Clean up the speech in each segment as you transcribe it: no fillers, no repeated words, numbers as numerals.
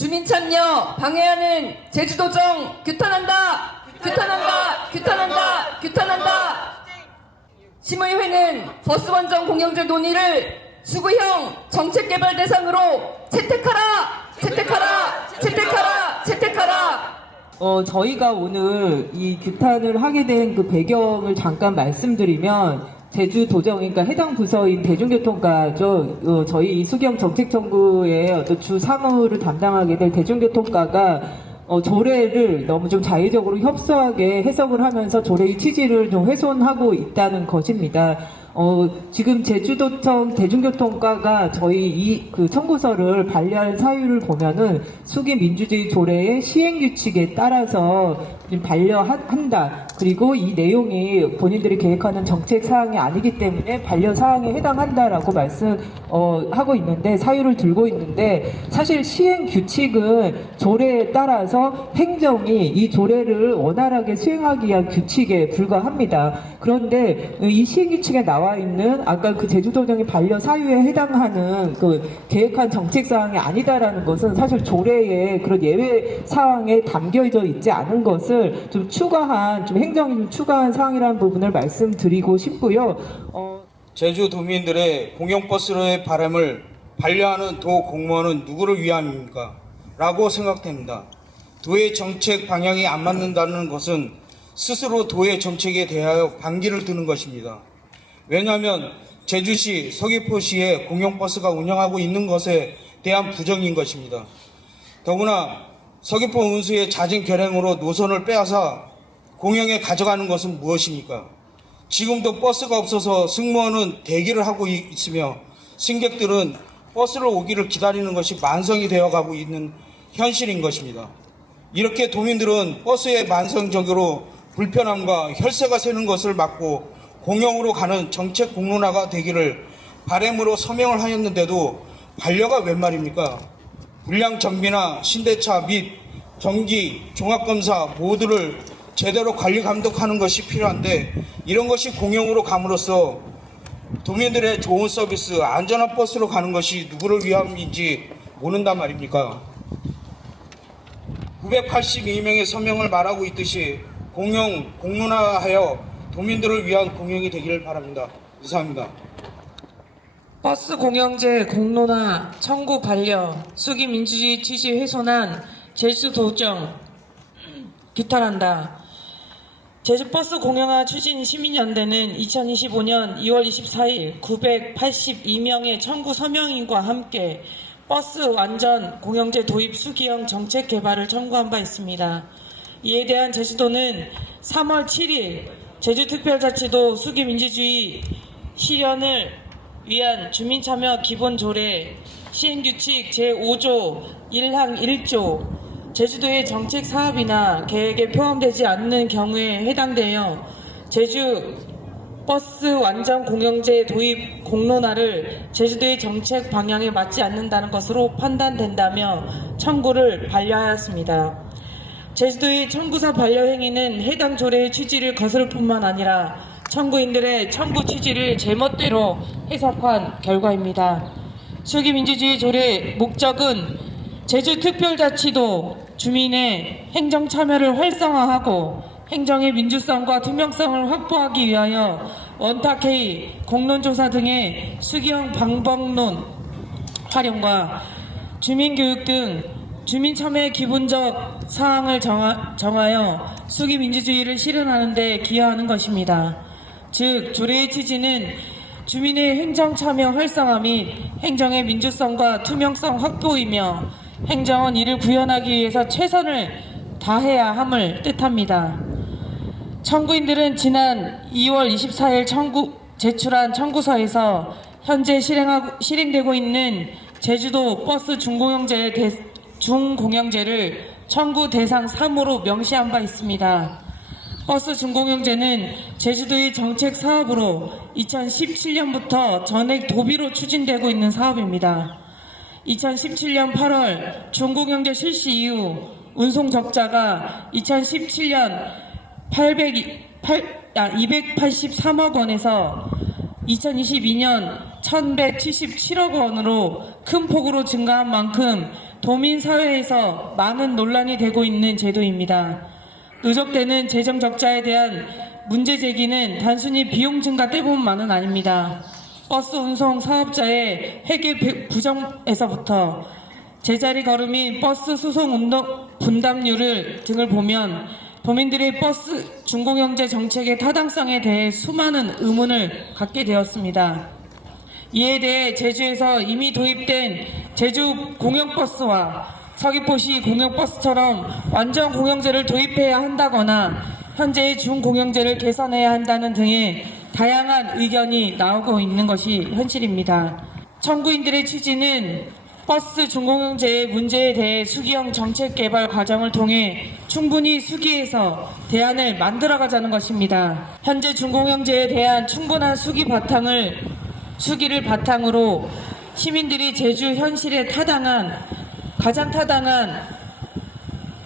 주민참여 방해하는 제주도정 규탄한다! 규탄한다! 규탄한다! 규탄한다! 심의회는 버스 원정 공영제 논의를 수구형 정책개발 대상으로 채택하라! 채택하라! 채택하라! 채택하라! 저희가 오늘 이 규탄을 하게 된 그 배경을 잠깐 말씀드리면 제주도정, 그러니까 해당 부서인 대중교통과죠. 저희 수경 정책정부의 어떤 주 사무를 담당하게 될 대중교통과가 조례를 너무 좀 자의적으로 협소하게 해석을 하면서 조례의 취지를 좀 훼손하고 있다는 것입니다. 지금 제주도청 대중교통과가 저희 그 청구서를 발의할 사유를 보면은 수기 민주주의 조례의 시행규칙에 따라서 반려한다. 그리고 이 내용이 본인들이 계획하는 정책 사항이 아니기 때문에 반려 사항에 해당한다라고 말씀하고 있는데, 사유를 들고 있는데, 사실 시행 규칙은 조례에 따라서 행정이 이 조례를 원활하게 수행하기 위한 규칙에 불과합니다. 그런데 이 시행 규칙에 나와 있는 아까 그 제주도정의 반려 사유에 해당하는 그 계획한 정책 사항이 아니다라는 것은 사실 조례에 그런 예외 사항에 담겨져 있지 않은 것을 좀 추가한, 좀 행정이 좀 추가한 사항이라는 부분을 말씀드리고 싶고요. 제주 도민들의 공영버스로의 바람을 반려하는 도 공무원은 누구를 위함입니까? 라고 생각됩니다. 도의 정책 방향이 안 맞는다는 것은 스스로 도의 정책에 대하여 반기를 드는 것입니다. 왜냐하면 제주시, 서귀포시에 공영버스가 운영하고 있는 것에 대한 부정인 것입니다. 더구나 서귀포 운수의 잦은 결행으로 노선을 빼앗아 공영에 가져가는 것은 무엇입니까? 지금도 버스가 없어서 승무원은 대기를 하고 있으며 승객들은 버스를 오기를 기다리는 것이 만성이 되어가고 있는 현실인 것입니다. 이렇게 도민들은 버스의 만성적으로 불편함과 혈세가 새는 것을 막고 공영으로 가는 정책 공론화가 되기를 바람으로 서명을 하였는데도 반려가 웬 말입니까? 불량 정비나 신대차 및 정기, 종합검사 모두를 제대로 관리 감독하는 것이 필요한데, 이런 것이 공영으로 감으로써 도민들의 좋은 서비스, 안전한 버스로 가는 것이 누구를 위함인지 모른단 말입니까? 982명의 서명을 말하고 있듯이 공영, 공론화하여 도민들을 위한 공영이 되기를 바랍니다. 이상입니다. 버스 공영제 공론화 청구 반려 수기 민주주의 취지 훼손한 제주도정 규탄한다. 제주버스 공영화 추진 시민연대는 2025년 2월 24일 982명의 청구 서명인과 함께 버스 완전 공영제 도입 수기형 정책 개발을 청구한 바 있습니다. 이에 대한 제주도는 3월 7일 제주특별자치도 수기민주주의 실현을 위한 주민참여 기본조례 시행규칙 제5조 1항 1조 제주도의 정책 사업이나 계획에 포함되지 않는 경우에 해당되어 제주 버스 완전 공영제 도입 공론화를 제주도의 정책 방향에 맞지 않는다는 것으로 판단된다며 청구를 반려하였습니다. 제주도의 청구서 반려 행위는 해당 조례의 취지를 거스를 뿐만 아니라 청구인들의 청구 취지를 제멋대로 해석한 결과입니다. 수기민주주의 조례 목적은 제주특별자치도 주민의 행정 참여를 활성화하고 행정의 민주성과 투명성을 확보하기 위하여 원탁회의, 공론조사 등의 수기형 방법론 활용과 주민교육 등 주민참여의 기본적 사항을 정하여 수기민주주의를 실현하는 데 기여하는 것입니다. 즉, 조례의 취지는 주민의 행정참여 활성화 및 행정의 민주성과 투명성 확보이며 행정은 이를 구현하기 위해서 최선을 다해야 함을 뜻합니다. 청구인들은 지난 2월 24일 제출한 청구서에서 현재 실행되고 있는 제주도 버스 중공영제를 청구 대상 3호로 명시한 바 있습니다. 버스 중공영제는 제주도의 정책 사업으로 2017년부터 전액 도비로 추진되고 있는 사업입니다. 2017년 8월 중공영제 실시 이후 운송 적자가 2017년 283억 원에서 2022년 1177억 원으로 큰 폭으로 증가한 만큼 도민 사회에서 많은 논란이 되고 있는 제도입니다. 누적되는 재정 적자에 대한 문제 제기는 단순히 비용 증가 때문만은 아닙니다. 버스 운송 사업자의 회계 부정에서부터 제자리 걸음인 버스 수송 운동 분담률을 등을 보면 도민들의 버스 중공영제 정책의 타당성에 대해 수많은 의문을 갖게 되었습니다. 이에 대해 제주에서 이미 도입된 제주 공영버스와 서귀포시 공영버스처럼 완전 공영제를 도입해야 한다거나 현재의 중공영제를 개선해야 한다는 등의 다양한 의견이 나오고 있는 것이 현실입니다. 청구인들의 취지는 버스 중공영제의 문제에 대해 수기형 정책 개발 과정을 통해 충분히 수기해서 대안을 만들어가자는 것입니다. 현재 중공영제에 대한 충분한 수기를 바탕으로 시민들이 제주 현실에 가장 타당한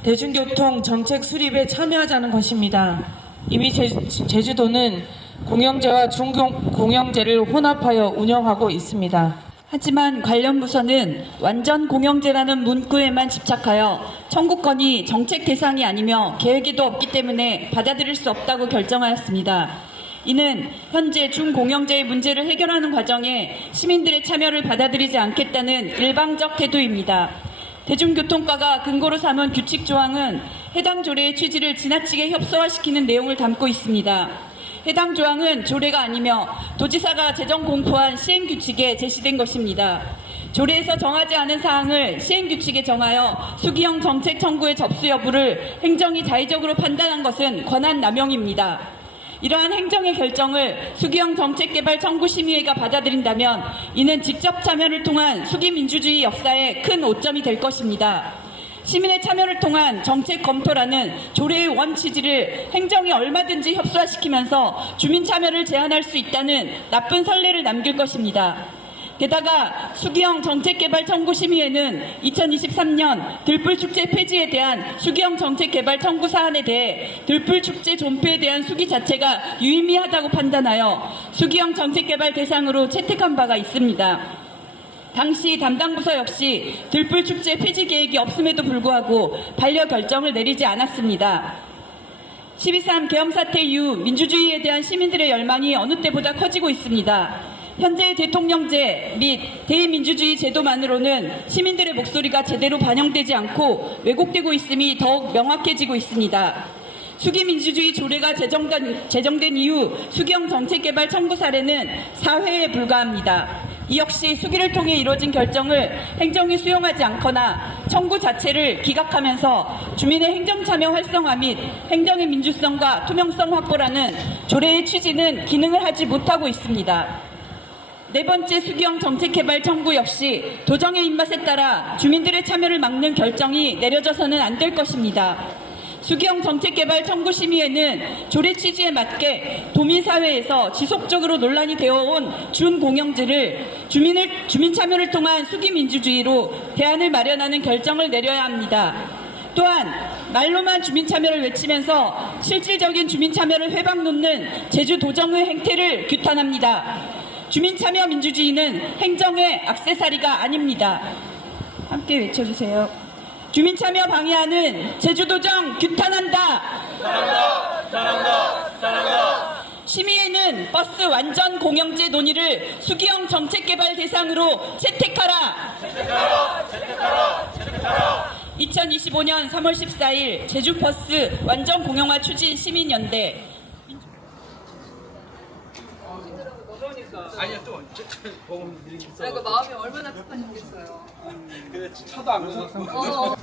대중교통 정책 수립에 참여하자는 것입니다. 이미 제주도는 공영제와 중공영제를 혼합하여 운영하고 있습니다. 하지만 관련 부서는 완전 공영제라는 문구에만 집착하여 청구권이 정책 대상이 아니며 계획에도 없기 때문에 받아들일 수 없다고 결정하였습니다. 이는 현재 중공영제의 문제를 해결하는 과정에 시민들의 참여를 받아들이지 않겠다는 일방적 태도입니다. 대중교통과가 근거로 삼은 규칙 조항은 해당 조례의 취지를 지나치게 협소화시키는 내용을 담고 있습니다. 해당 조항은 조례가 아니며 도지사가 재정 공포한 시행규칙에 제시된 것입니다. 조례에서 정하지 않은 사항을 시행규칙에 정하여 수기형 정책 청구의 접수 여부를 행정이 자의적으로 판단한 것은 권한 남용입니다. 이러한 행정의 결정을 수기형 정책개발 청구심의회가 받아들인다면 이는 직접 참여를 통한 수기민주주의 역사에 큰 오점이 될 것입니다. 시민의 참여를 통한 정책 검토라는 조례의 원 취지를 행정이 얼마든지 협소화시키면서 주민 참여를 제한할 수 있다는 나쁜 선례를 남길 것입니다. 게다가 수기형 정책개발 청구심의회는 2023년 들불축제 폐지에 대한 수기형 정책개발 청구 사안에 대해 들불축제 존폐에 대한 수기 자체가 유의미하다고 판단하여 수기형 정책개발 대상으로 채택한 바가 있습니다. 당시 담당 부서 역시 들불축제 폐지 계획이 없음에도 불구하고 반려 결정을 내리지 않았습니다. 12.3 계엄 사태 이후 민주주의에 대한 시민들의 열망이 어느 때보다 커지고 있습니다. 현재의 대통령제 및 대의민주주의 제도만으로는 시민들의 목소리가 제대로 반영되지 않고 왜곡되고 있음이 더욱 명확해지고 있습니다. 수기민주주의 조례가 제정된 이후 수기형 정책개발 청구 사례는 4회에 불과합니다. 이 역시 수기를 통해 이루어진 결정을 행정이 수용하지 않거나 청구 자체를 기각하면서 주민의 행정참여 활성화 및 행정의 민주성과 투명성 확보라는 조례의 취지는 기능을 하지 못하고 있습니다. 네 번째 수기형 정책개발 청구 역시 도정의 입맛에 따라 주민들의 참여를 막는 결정이 내려져서는 안 될 것입니다. 수기형 정책개발 청구심의회는 조례 취지에 맞게 도민사회에서 지속적으로 논란이 되어온 준공영제를 주민 참여를 통한 수기민주주의로 대안을 마련하는 결정을 내려야 합니다. 또한 말로만 주민 참여를 외치면서 실질적인 주민 참여를 회방 놓는 제주도정의 행태를 규탄합니다. 주민 참여 민주주의는 행정의 액세서리가 아닙니다. 함께 외쳐주세요. 주민 참여 방해하는 제주도정 규탄한다. 심의회는 버스 완전 공영제 논의를 수기형 정책개발 대상으로 채택하라. 2025년 3월 14일 제주버스 완전 공영화 추진 시민연대. 아니요, 또 보험 마음이 얼마나 급하셨겠어요. 쳐도 안 웃었어.